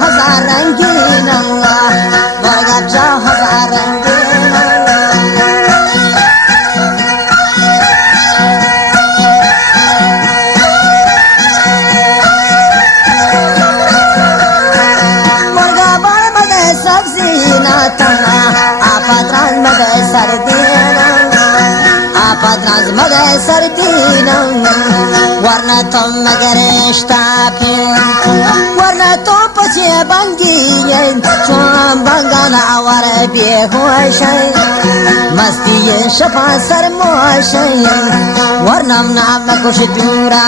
हजार रंगीन मुर्गा हजार रंगीन मुर्गा बड़ मगे सब्जी ना तना आपत रंग मगे सर्दीन आपत रंग मगे सर्दीन वरना तुम मगर वरना तो पचे बंगी चुम बंगाना वर बेहोश मस्ती शफा सर मोश वरनम नाम कुछ दूरा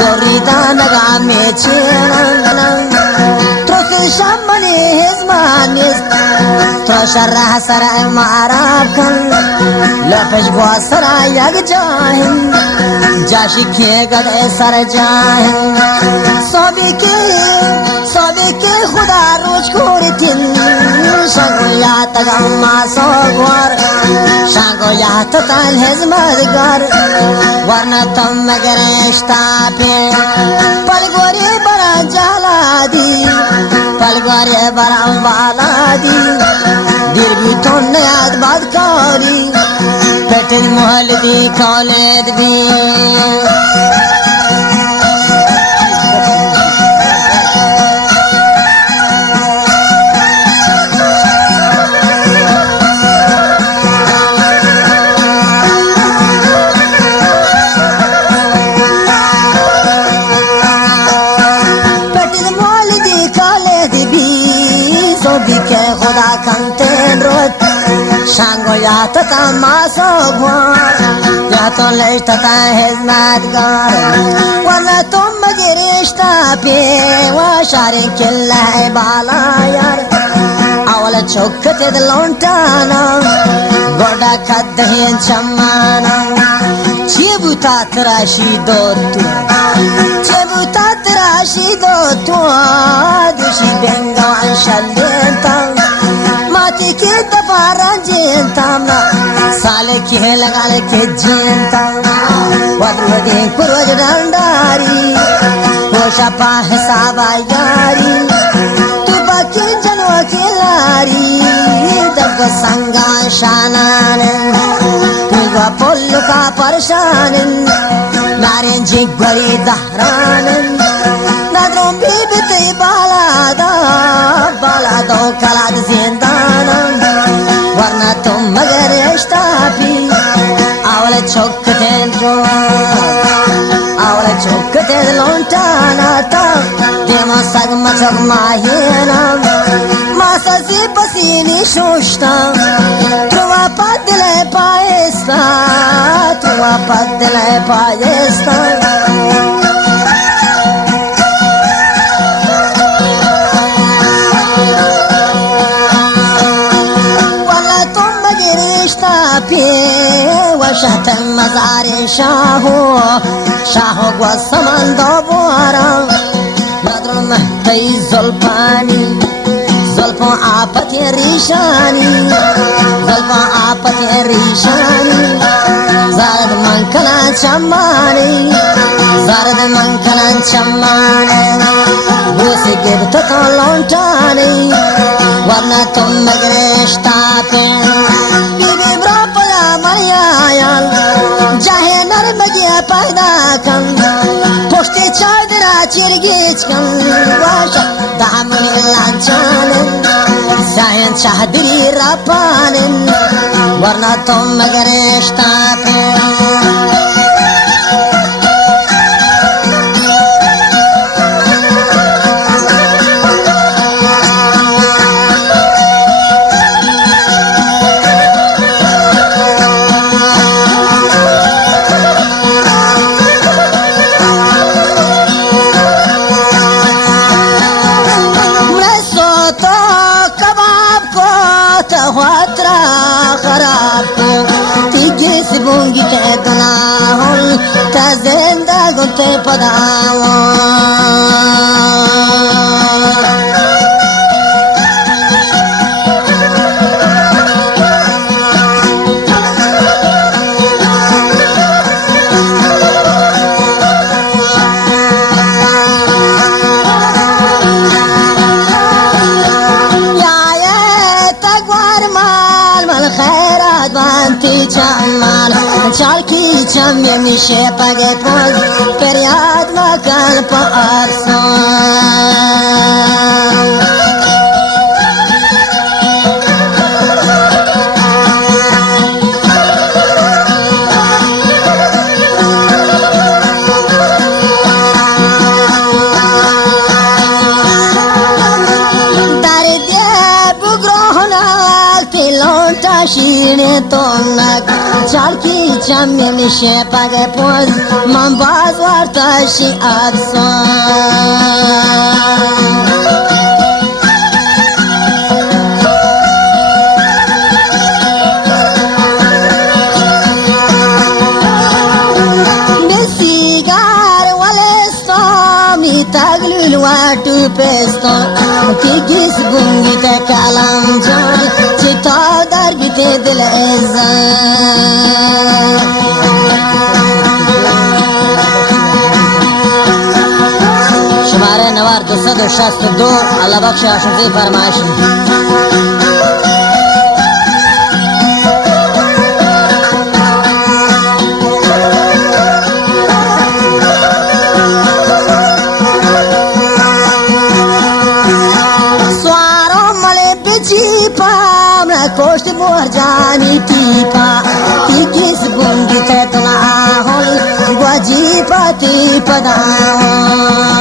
गोरीदा नगा में चेन तो शामनी हिजमानिस तो शर्रा सरा माराकन लपश गोसरा यग जाहिन जाशी के गदे सर जाहिन सोबी के खुदा रोज खोरतिन शांगो या तगम्मा सोगवर शांगो या तताल हिजमतगर वरना तुम मगर इश्तापे पलगोरे बड़ा जालादी पलगोरे बड़ा बालादी दिर्गी तो नयाद बादकारी कटिंग मोहल दी कॉलेज दी शांगो या तता मासो घोर या तो लेता हिजमतगार वरना तुम मजे रिश्ता पे वो शारे किल्ला है बाला यार अवल चौकते दलोंटाना गोड़ा कद्दे चम्माना चेबुता तराशी दो तू दुशी बेंगा शल्यता माटी के दबारा जेंतामना साले के लगा के जेंतामना वदवदे कुरोज डंडारी होशा पा हिसाब यारी तू बाकी जनो के लारी दब संगा शानान तू पोल्लु का परेशान नारें जी गरी दहरान नदरों बीबते बालादा कलाद जिंदान वरना तुम मगर इश्तापी आवले चौकते लोंटाना ता देमा सग मचक माहिना मासा से पसीनी शोषता तुवा पदले पायस्ता वशतन मज़ारे शाहो गुसमंदो बोरा नदरों में कई जुल्फों आपत रिशानी ज़ारद मंकला चम्माने बूस गिरत तो लौटानी वरना तुम मगर इश्तापे बीबी ब्रापला मरियायाल जाहे नरमजिया पैदा कम पोस्टे चादरा चिरगीच कम वाशा दामनी लांचानन जाहन चाहदरी रापानन वरना तुम मगर इश्तापे बुंगी के गुनाहों ता जिंदा गुते पदाओ چمی میشه پگه پوز پریاد مکن پا افسان شیرین تونک چالکی چمی میشه پگه پوز من باز ورتشی افسان بسیگار ولستامی تگلیل واتو پستان تیگیس بونگی تکالم جان چتا در بیته دل ازان شماره 9262 الله بخش آشفی فرمایشی کوشت مرجانی تیپا تیکیس بونگی تتنا آهل گوجیپا تیپا داون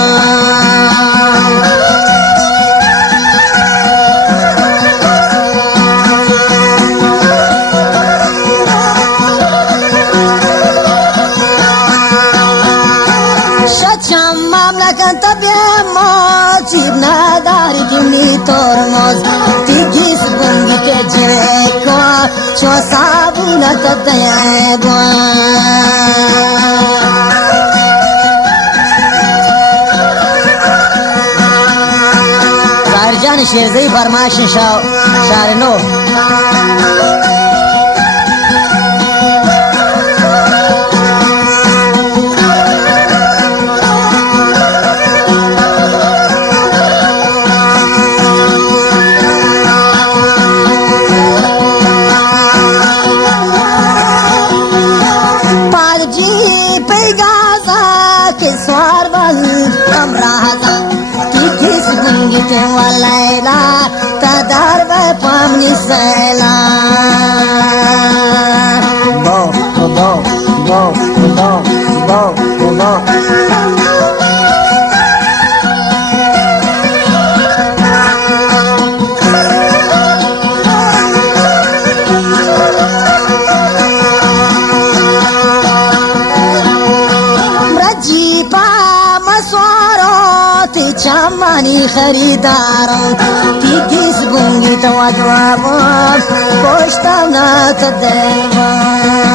شچم مملکن تبیم ما چیب نداری کمی ترمز تیکیس بونگی تجرکو چو صابونت دیبان جان شیرزی فرمایشی شهر نو والليلة تدرب فمني السلام بو بو بو بو بو بو چمانی خریدارم تیگیس بونگی تو ادوابم پشتم نات دیوان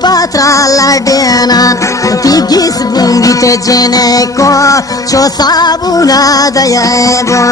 patra ladena tigis bungi te jene ko cho sabuna dayeba